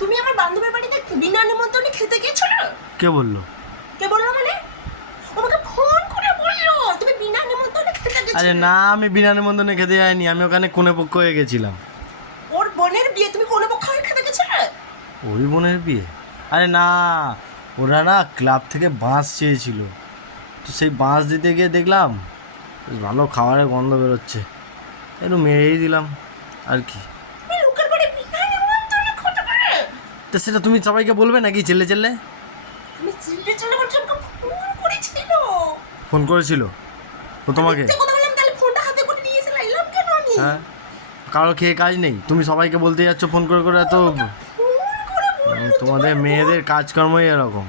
তুমি আমার বান্ধবীর বাড়িতে বিনা নিমন্ত্রণে খেতে গিয়েছো না? কে বললো? কে বললো মানে? আমাকে ফোন করে বললো তুমি বিনা নিমন্ত্রণে খেতে গেছো। আরে না, আমি বিনা নিমন্ত্রণে খেতে যাইনি, আমি ওখানে কোণে পক্ষ হয়ে গেছিলাম। ওর বোনের বিয়ে তুমি কোন পক্ষ হয়ে খেতে গেছো না? ওরই বোনের বিয়ে? আরে না, ওরা না ক্লাব থেকে বাঁশ চেয়েছিল, তো সেই বাঁশ দিতে গিয়ে দেখলাম বেশ ভালো খাবারের গন্ধ বেরোচ্ছে, একটু মেরেই দিলাম আর কি। তুমি লোকের বাড়ি বিনা নিমন্ত্রণে খেতে পারে? তো সেটা তুমি সবাইকে বলবে নাকি চেল্লে চেল্লে? আমি চিল্লে চিল্লে করছি, আমাকে ফোন করেছিল। ফোন করেছিল তো তোমাকে? মিথ্যে কথা বললাম, তাহলে ফোনটা হাতে করে নিয়ে এসে লাইলাম কেন আমি? হ্যাঁ, কারো খেয়ে কাজ নেই, তুমি সবাইকে বলতে যাচ্ছ ফোন করে করে, এত ফোন করে বললো তোমাদের মেয়েদের কাজকর্মই এরকম।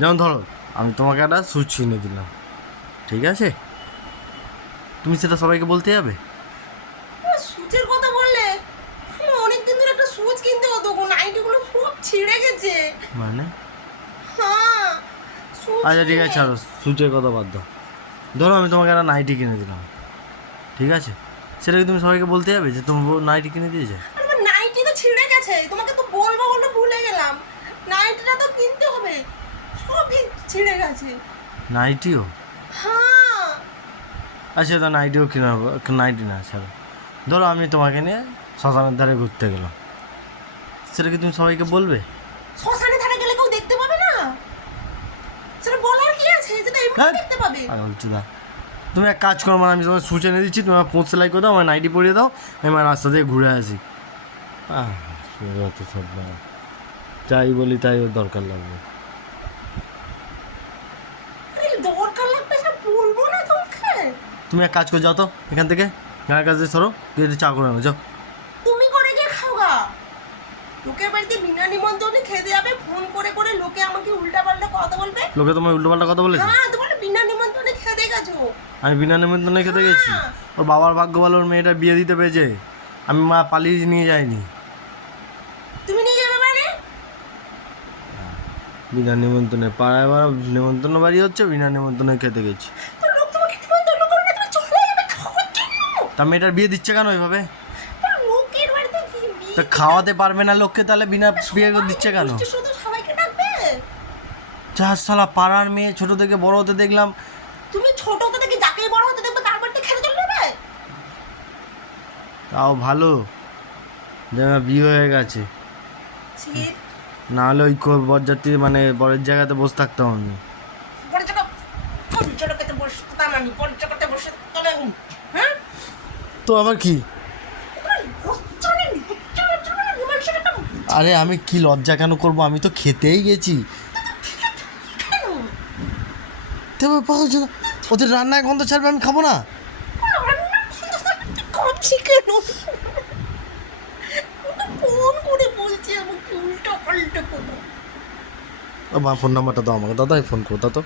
যেমন ধরো আমি তোমাকে একটা সুচ ছিনে দিলাম, ঠিক আছে, তুমি সেটা সবাইকে বলতে যাবে? সুচের কথা বললে অনেকদিন ধরে একটা সুচ কিনতে হতো গো, নাইটিগুলো সব ছিঁড়ে গেছে। মানে হ্যাঁ সুচ আচ্ছা ঠিক আছে, নেই। ছাড়ো, সুচের কথা বাদ দাও। ধরো আমি তোমাকে একটা নাইটি কিনে দিলাম, ঠিক আছে, সেটা কি তুমি সবাইকে বলতে যাবে যে তুমি নাইটি কিনে দিয়েছে? আরে আমার নাইটি তো ছিঁড়ে গেছে, তোমাকে তো বলবো বলতে ভুলে গেলাম। নাইটিটা তো কিনতে হবে, সবই ছিঁড়ে গেছে। নাইটিও? হ্যাঁ আচ্ছা তো নাইটিও কিনে নেবো, নাইটি না ছাড়ো, ধরো আমি তোমাকে নিয়ে শ্মশানের ধারে ঘুরতে গেলাম, সেটা কি তুমি সবাইকে বলবে? শ্মশানে ধারে গেলে কেউ দেখতে পাবে না, সেটা বলার কি আছে, যেটা এমনি হ্যাঁ। দেখতে পাবে। পাগল চুদা, তুমি এক কাজ করো, মানে আমি তোমার সুচ এনে দিচ্ছি, তুমি আমার পোঁত সেলাই করে দাও, আমার নাইটি পরিয়ে দাও, আমি আমার রাস্তা দিয়ে ঘুরে আসি। সব যাই বলি তাই ওর দরকার লাগবে। আরে দরকার লাগবে সেটা বলবো না তোমাকে। তুমি এক কাজ করে যাও তো এখান থেকে, গায়ের কাছে সরো, গিয়ে একটু চা করে আনো যাও। তুমি করে গিয়ে খাওয়া, লোকের বাড়িতে বিনা নিমন্ত্রণে খেতে যাবে, ফোন করে করে লোকে আমাকে উল্টা পাল্টা কথা বলবে। লোকে তোমার উল্টোপাল্টা কথা বলেছে? হ্যাঁ তোমার বিনা নিমন্ত্রণে খেতে গেছো। আমি বিনা নিমন্ত্রণে খেতে গেছি? হ্যাঁ। ওর বাবার ভাগ্য ভালো, ওর মেয়েটা বিয়ে দিতে পেরেছে, আমি মা পালিয়ে নিয়ে যাইনি। তুমি নিয়ে যাবে মানে? বিনা নিমন্ত্রণে পাড়ায় পাড়া নিমন্ত্রণ বাড়ি হচ্ছে, বিনা নিমন্ত্রণে খেতে গেছি। তো লোক তোমাকে নিমন্ত্রণ করে না, তুমি চলে যাবে খাওয়ার জন্য। তা মেয়েটার বিয়ে দিচ্ছে কেন ওইভাবে? তো লোকের বাড়িতে বিয়ে তা খাওয়াতে পারবে না লোককে, তাহলে বিনা বিয়ে করে দিচ্ছে কেন? গোষ্ঠী শুধু সবাইকে ডাকবে। চার সালা পাড়ার মেয়ে, ছোট থেকে বড় হতে দেখলাম। তুমি ছোট হতে থেকে যাকেই বড় হতে দেখবে তার বাড়িতে খেতে চলে যাবে। তাও ভালো যে আমার বিয়ে হয়ে গেছে, ছি, নাহলে ওই বরযাত্রী মানে বরের জায়গাতে বসে থাকতাম আমি। পর্যটকেতে বসতাম আমি, পর্যটকতে বসতাম আমি। হ্যাঁ তো আবার কি? লজ্জা নেই, লজ্জা মানে রোমাঞ্চের একটা আরে আমি কি লজ্জা কেন করবো, আমি তো খেতেই গেছি। কেন? তবে পাগল চোদা, ওদের রান্নায় গন্ধ ছাড়বে, আমি খাবো না। করছি কেন? ফোন করে বলছি আমাকে উল্টো পাল্টা কথা। ফোন নাম্বারটা দাও আমাকে, দাদা ফোন করো, দাও তো।